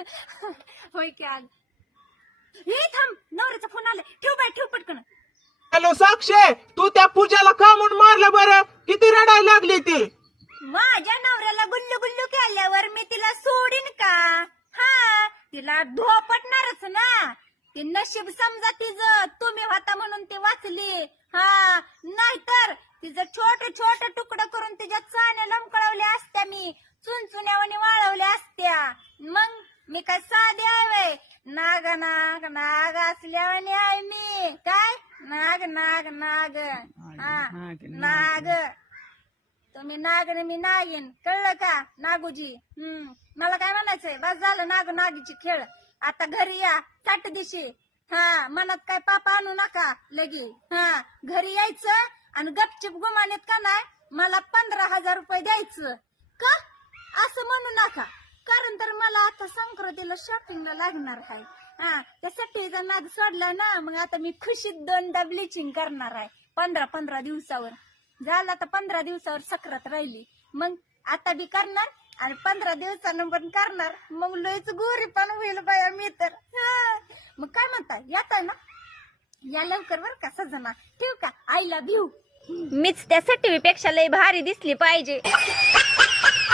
होय की आज हे थांब नवऱ्याचा फोन आलाय ठेव पटकन हॅलो साक्षे तू त्या पूजाला का म्हणून मारलं बरं किती रडायला लागली ती माझ्या नवऱ्याला गुल्लू गुल्लू केल्यावर मी तिला सोडीन का हा तिला धोपटणारच ना ती नशीब समजा तिचं तुम्ही होता म्हणून ती वाचली हा नाहीतर तिचं छोटे छोटे तुकडं करून तिच्या चाण्या लमकळवल्या असत्या मी चुनचुन्यावानी वाळवल्या असत्या मग मी काय साधी आहे वय नाग नाग नाग असल्यावानी आहे मी काय नाग नाग नाग हा नाग तुम्ही नागने मी नागिन कळलं का नागूजी मला काय म्हणायचंय बस झालं नाग नागीची खेळ आता घरी या चाट दिशी हा मनात काय पापा आणू नका लगी हा घरी यायचं आणि गपचिप गुमानेत का नाही मला 15,000 रुपये द्यायचं का असं म्हणू नका कारण तर मला आता संक्रांतीला शॉपिंगला लागणार आहे हा त्यासाठी नाद सोडला ना मग आता मी खुशीत 2दा ब्लिचिंग करणार आहे 15 दिवसावर झालं आता 15 दिवसावर सक्रात राहिली मग आता बी करणार आणि 15 दिवसानं पण करणार मग लयच गोरी पण होईल बाया मी तर मग काय म्हणता येताय ना या लवकर बर का सजना ठेव का आईला भिऊ मीच त्या सटवी पेक्षा लय भारी दिसली पाहिजे